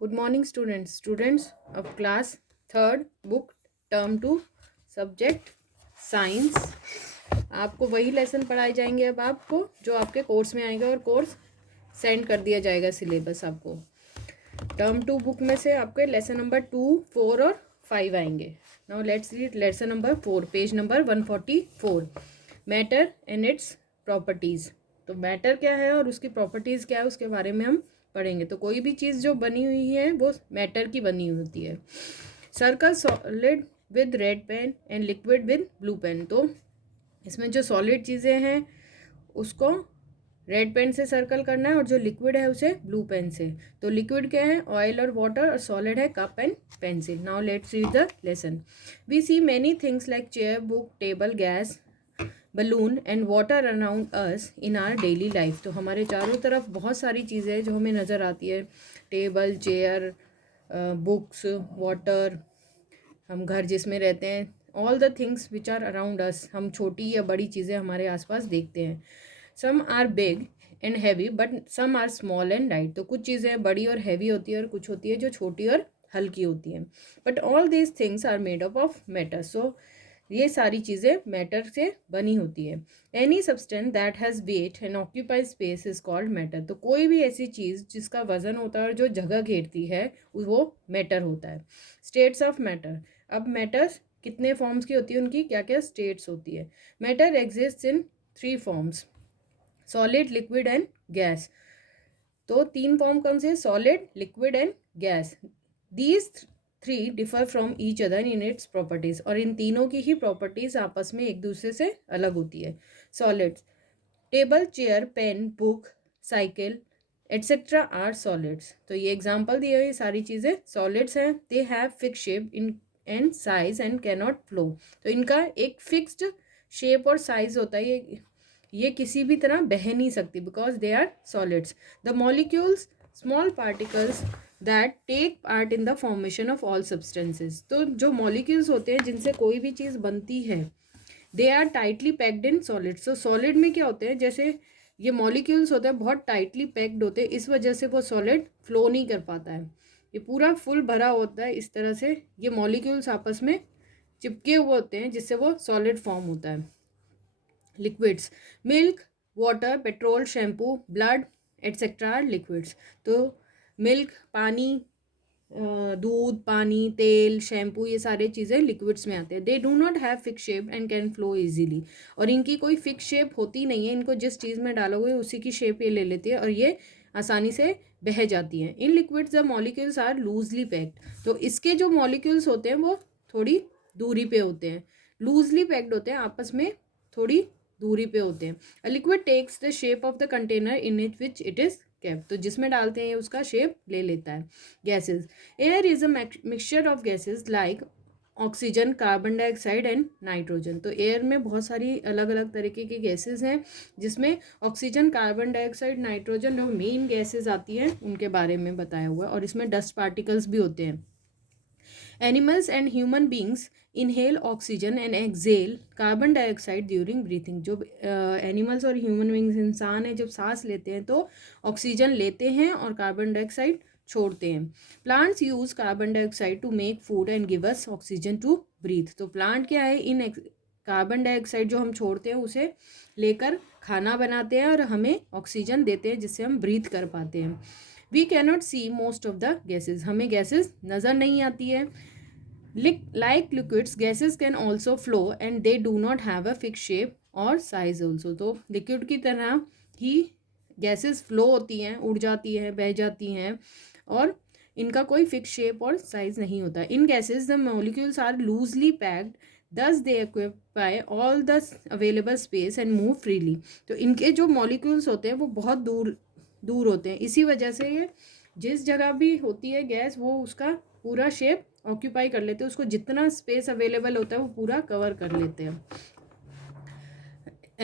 Good morning students of class third book term two subject science. आपको वही lesson पढ़ाए जाएंगे अब आपको जो आपके कोर्स में आएगा और कोर्स सेंड कर दिया जाएगा सिलेबस आपको। टर्म टू बुक में से आपके लेसन नंबर 2, 4 और 5 आएंगे। Now let's read lesson number 4, page number 144, matter and it's properties. तो मैटर क्या है और उसकी प्रॉपर्टीज़ क्या है उसके बारे में हम पढ़ेंगे। तो कोई भी चीज़ जो बनी हुई है वो मैटर की बनी हुई होती है। Circle solid with red pen and liquid with blue pen. तो इसमें जो सॉलिड चीज़ें हैं उसको रेड पेन से सर्कल करना है और जो लिक्विड है उसे ब्लू पेन से। तो लिक्विड क्या है, ऑयल और वाटर, और सॉलिड है cup and pencil. Now let's read the lesson. We see many things like chair, book, table, gas, balloon and water around us in our daily life. तो हमारे चारों तरफ बहुत सारी चीज़ें जो हमें नज़र आती है, टेबल, चेयर, बुक्स, वाटर, हम घर जिसमें रहते हैं, all the things which are around us, हम छोटी या बड़ी चीज़ें हमारे आसपास देखते हैं। Some are big and heavy but some are small and light. तो कुछ चीज़ें बड़ी और हैवी होती है और कुछ होती है जो छोटी और हल्की होती हैं। But all these things are made up of matter. So ये सारी चीज़ें मैटर से बनी होती है। Any substance that has weight and occupy space is called matter. तो कोई भी ऐसी चीज़ जिसका वजन होता है और जो जगह घेरती है वो मैटर होता है। States of matter. अब मैटर्स कितने फॉर्म्स की होती है, उनकी क्या क्या स्टेट्स होती है। Matter exist in 3 forms, solid, liquid and gas. तो 3 फॉर्म कौन से, solid, liquid and gas. These 3 differ from each other in its properties. और इन तीनों की ही प्रॉपर्टीज आपस में एक दूसरे से अलग होती है। Solids, table, chair, pen, book, cycle etcetera are solids. तो ये एग्जाम्पल दिए हुए सारी चीज़ें सॉलिड्स हैं। They have fix shape in and size and can not flow. तो इनका एक फिक्स्ड शेप और साइज होता है, ये किसी भी तरह बह नहीं सकती because they are solids. The molecules, small particles that take part in the formation of all substances. तो जो मॉलिक्यूल्स होते हैं जिनसे कोई भी चीज़ बनती है, they are tightly packed in solid. So solid में क्या होते हैं, जैसे ये मॉलिक्यूल्स होते हैं बहुत टाइटली पैक्ड होते हैं, इस वजह से वो सॉलिड फ्लो नहीं कर पाता है। ये पूरा फुल भरा होता है, इस तरह से ये मॉलिक्यूल्स आपस में चिपके हुए होते हैं जिससे वो सॉलिड फॉर्म होता है। Liquids, milk, water, petrol, shampoo, blood etcetera liquids. तो मिल्क, पानी, दूध, पानी, तेल, शैम्पू, ये सारे चीज़ें लिक्विड्स में आते हैं। They do not have fix shape and can flow easily. और इनकी कोई फिक्स शेप होती नहीं है, इनको जिस चीज़ में डालोगे उसी की शेप ये ले लेती है और ये आसानी से बह जाती हैं। In liquids the molecules are loosely packed. तो इसके जो मॉलिक्यूल्स होते हैं वो थोड़ी दूरी पे होते हैं, लूजली पैक्ड होते हैं, आपस में थोड़ी दूरी पे होते हैं। Liquid takes the shape of the container in it which it is kept. तो जिसमें डालते हैं उसका शेप ले लेता है। Gases, air is a mixture of gases like oxygen, carbon dioxide and nitrogen. तो एयर में बहुत सारी अलग अलग तरीके की गैसेस हैं जिसमें ऑक्सीजन, कार्बन डाइऑक्साइड, नाइट्रोजन जो मेन गैसेस आती हैं उनके बारे में बताया हुआ है। और इसमें डस्ट पार्टिकल्स भी होते हैं। Animals and human beings inhale oxygen and exhale carbon dioxide during breathing। जो एनिमल्स और ह्यूमन बींग्स, इंसान है, जब सांस लेते हैं तो ऑक्सीजन लेते हैं और कार्बन डाइऑक्साइड छोड़ते हैं। Plants use carbon dioxide to make food and give us oxygen to breathe. तो प्लांट क्या है, इन कार्बन डाइऑक्साइड जो हम छोड़ते हैं उसे लेकर खाना बनाते हैं और हमें ऑक्सीजन देते हैं जिससे हम ब्रीथ कर पाते हैं। We cannot see most of the gases, हमें गैसेज नज़र नहीं आती है। Like liquids, gases can also flow and they do not have a fixed shape और size also। तो लिक्विड की तरह ही गैसेस फ्लो होती हैं, उड़ जाती हैं, बह जाती हैं और इनका कोई फिक्स शेप और साइज नहीं होता। In gases the molecules are loosely packed, thus they occupy all the available space and move freely. तो इनके जो मॉलिक्यूल्स होते हैं वो बहुत दूर दूर होते हैं, इसी वजह से ये जिस जगह भी होती है गैस वो उसका पूरा शेप ऑक्यूपाई कर लेते हैं, उसको जितना स्पेस अवेलेबल होता है वो पूरा कवर कर लेते हैं।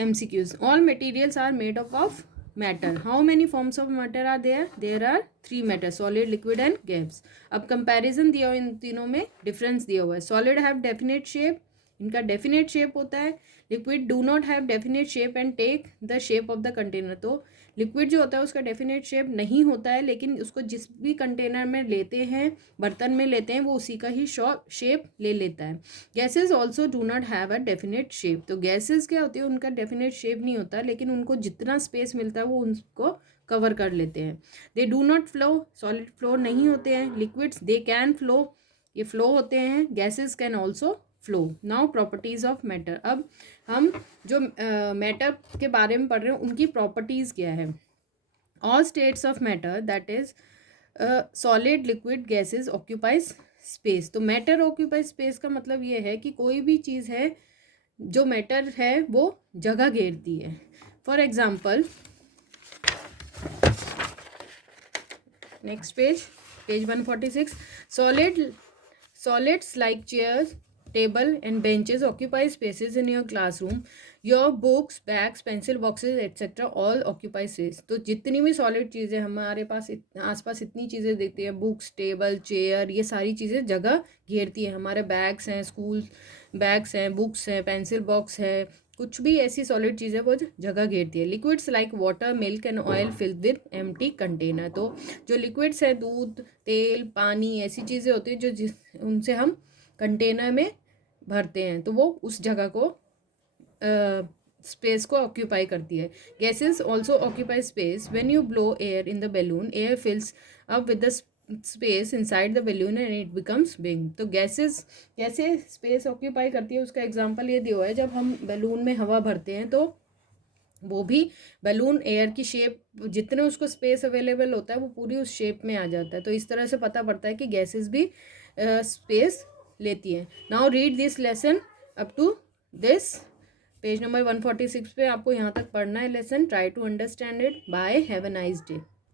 MCQs, all materials are made up of matter. How many forms of matter are there, there are 3 matter, solid, liquid and gas. अब कंपैरिजन दिया हुआ, इन तीनों में डिफरेंस दिया हुआ है। सॉलिड हैव डेफिनेट शेप, इनका डेफिनेट शेप होता है। Liquid do not have definite shape and take the shape of the container. तो लिक्विड जो होता है उसका डेफिनेट शेप नहीं होता है, लेकिन उसको जिस भी कंटेनर में लेते हैं, बर्तन में लेते हैं, वो उसी का ही शेप ले लेता है। Gases also do not have a definite shape. तो गैसेज क्या होती है, उनका डेफिनेट शेप नहीं होता, लेकिन उनको जितना स्पेस मिलता है वो उनको कवर कर लेते हैं। They do not flow, solid flow नहीं होते हैं। लिक्विड्स दे कैन फ्लो, ये फ्लो होते हैं। Gases can also flow. Now properties of matter. अब हम जो मैटर के बारे में पढ़ रहे हैं उनकी प्रॉपर्टीज क्या है। All states of matter that is solid, liquid, gases occupies space. तो मैटर ऑक्यूपाइज स्पेस का मतलब ये है कि कोई भी चीज़ है जो मैटर है वो जगह घेरती है। For example, next page 146, solids like chairs, table and benches occupy spaces in your classroom. Your books, bags, pencil boxes etc. all occupy space. तो जितनी भी सॉलिड चीज़ें हमारे पास आसपास इतनी चीज़ें देखती है, बुक्स, टेबल, चेयर, ये सारी चीज़ें जगह घेरती है। हमारे बैग्स हैं, स्कूल बैग्स हैं, बुक्स हैं, पेंसिल बॉक्स है, कुछ भी ऐसी सॉलिड चीज़ें वो जगह घेरती है। Liquids like water, milk and oil fill with empty container. तो जो लिक्विड्स है, दूध, तेल, पानी, ऐसी चीज़ें होती है जो उनसे हम कंटेनर में भरते हैं, तो वो उस जगह को स्पेस को ऑक्यूपाई करती है। Gases also occupy space. When you blow air in the balloon, air फिल्स up with the space inside the balloon and it becomes big. तो गैसेस कैसे स्पेस ऑक्यूपाई करती है, उसका एग्जांपल ये दिया हुआ है। जब हम बैलून में हवा भरते हैं तो वो भी बैलून एयर की शेप, जितने उसको स्पेस अवेलेबल होता है वो पूरी उस शेप में आ जाता है। तो इस तरह से पता पड़ता है कि गैसेस भी स्पेस लेती है। Now read this lesson up to this. Page number 146 पे आपको यहाँ तक पढ़ना है lesson. Try to understand it. Bye, have a nice day.